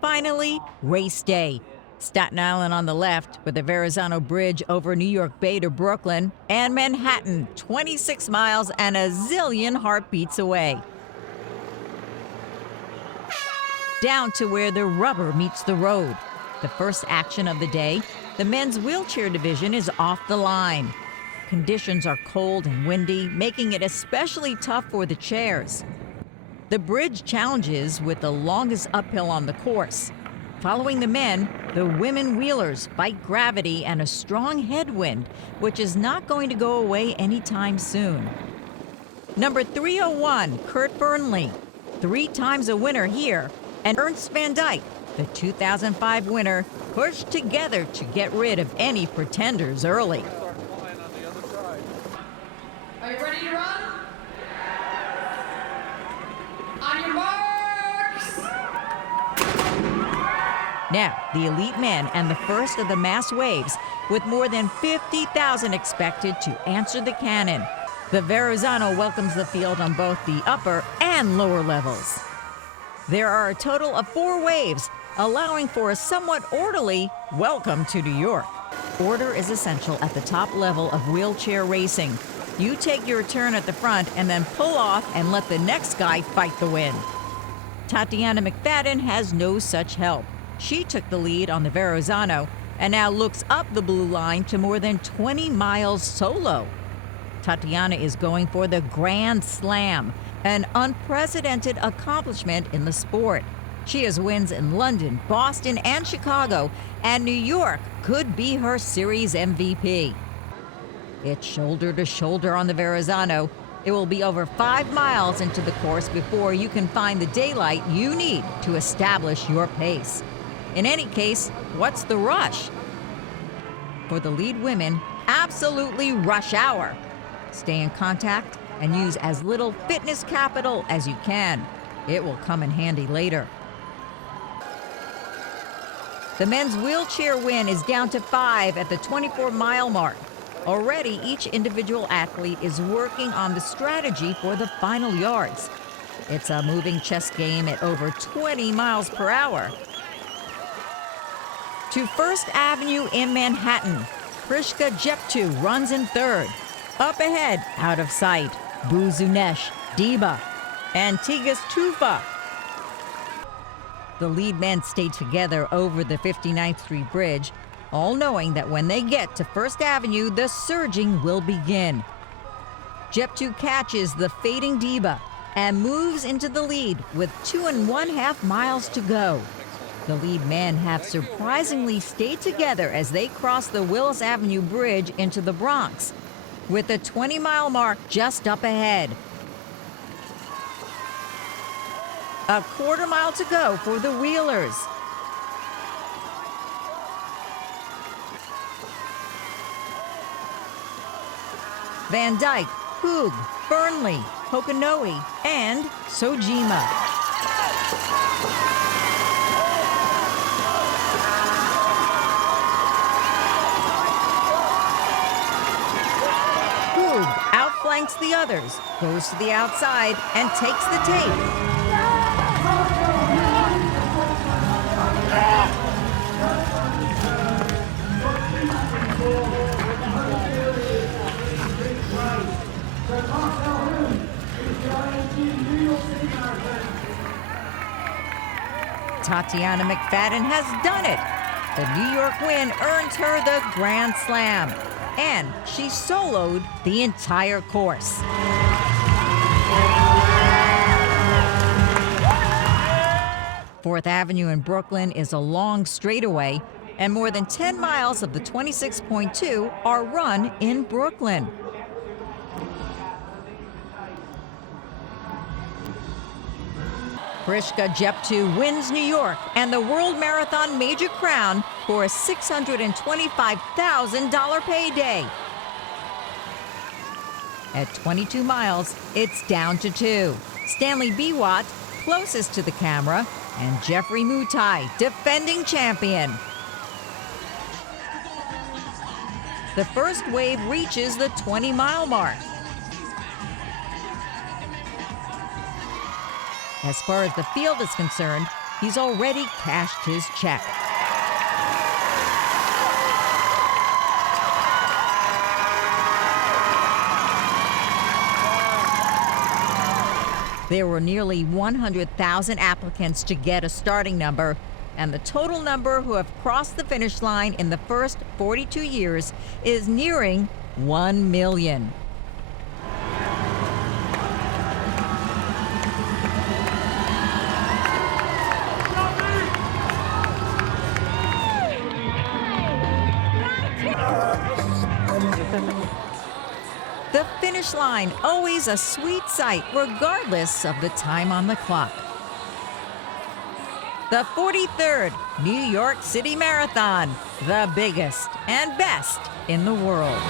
Finally, race day. Staten Island on the left, with the Verrazano Bridge over New York Bay to Brooklyn, and Manhattan, 26 miles and a zillion heartbeats away. Down to where the rubber meets the road. The first action of the day, the men's wheelchair division is off the line. Conditions are cold and windy, making it especially tough for the chairs. The bridge challenges with the longest uphill on the course. Following the men, the women wheelers fight gravity and a strong headwind, which is not going to go away anytime soon. Number 301, Kurt Burnley, 3 times a winner here, and Ernst Van Dyke, the 2005 winner, pushed together to get rid of any pretenders early. Are you ready to run? On your marks! Now, the elite men and the first of the mass waves, with more than 50,000 expected to answer the cannon. The Verrazano welcomes the field on both the upper and lower levels. There are a total of 4 waves, allowing for a somewhat orderly welcome to New York. Order is essential at the top level of wheelchair racing. You take your turn at the front and then pull off and let the next guy fight the wind. Tatiana McFadden has no such help. She took the lead on the Verrazano and now looks up the blue line to more than 20 miles solo. Tatiana is going for the Grand Slam, an unprecedented accomplishment in the sport. She has wins in London, Boston, and Chicago, and New York could be her series MVP. It's shoulder to shoulder on the Verrazano. It will be over 5 miles into the course before you can find the daylight you need to establish your pace. In any case, what's the rush? For the lead women, absolutely rush hour. Stay in contact and use as little fitness capital as you can. It will come in handy later. The men's wheelchair win is down to 5 at the 24-mile mark. Already, each individual athlete is working on the strategy for the final yards. It's a moving chess game at over 20 miles per hour. To First Avenue in Manhattan, Prishka Jeptu runs in third. Up ahead, out of sight, Buzunesh, Diba, and Tigges Tufa. The lead men stay together over the 59th Street Bridge, all knowing that when they get to First Avenue, the surging will begin. Jeptu catches the fading Diba and moves into the lead with 2½ miles to go. The lead men have surprisingly stayed together as they cross the Willis Avenue Bridge into the Bronx, with the 20-mile mark just up ahead. A quarter mile to go for the wheelers. Van Dyke, Hoog, Burnley, Hokanoe, and Sojima. Hoog outflanks the others, goes to the outside, and takes the tape. Tatiana McFadden has done it. The New York win earns her the Grand Slam, and she soloed the entire course. Fourth Avenue in Brooklyn is a long straightaway, and more than 10 miles of the 26.2 are run in Brooklyn. Prishka Jeptu wins New York and the World Marathon Major Crown for a $625,000 payday. At 22 miles, it's down to 2. Stanley Biwott, closest to the camera, and Jeffrey Mutai, defending champion. The first wave reaches the 20-mile mark. As far as the field is concerned, he's already cashed his check. There were nearly 100,000 applicants to get a starting number, and the total number who have crossed the finish line in the first 42 years is nearing 1 million. The finish line, always a sweet sight, regardless of the time on the clock. The 43rd New York City Marathon, the biggest and best in the world.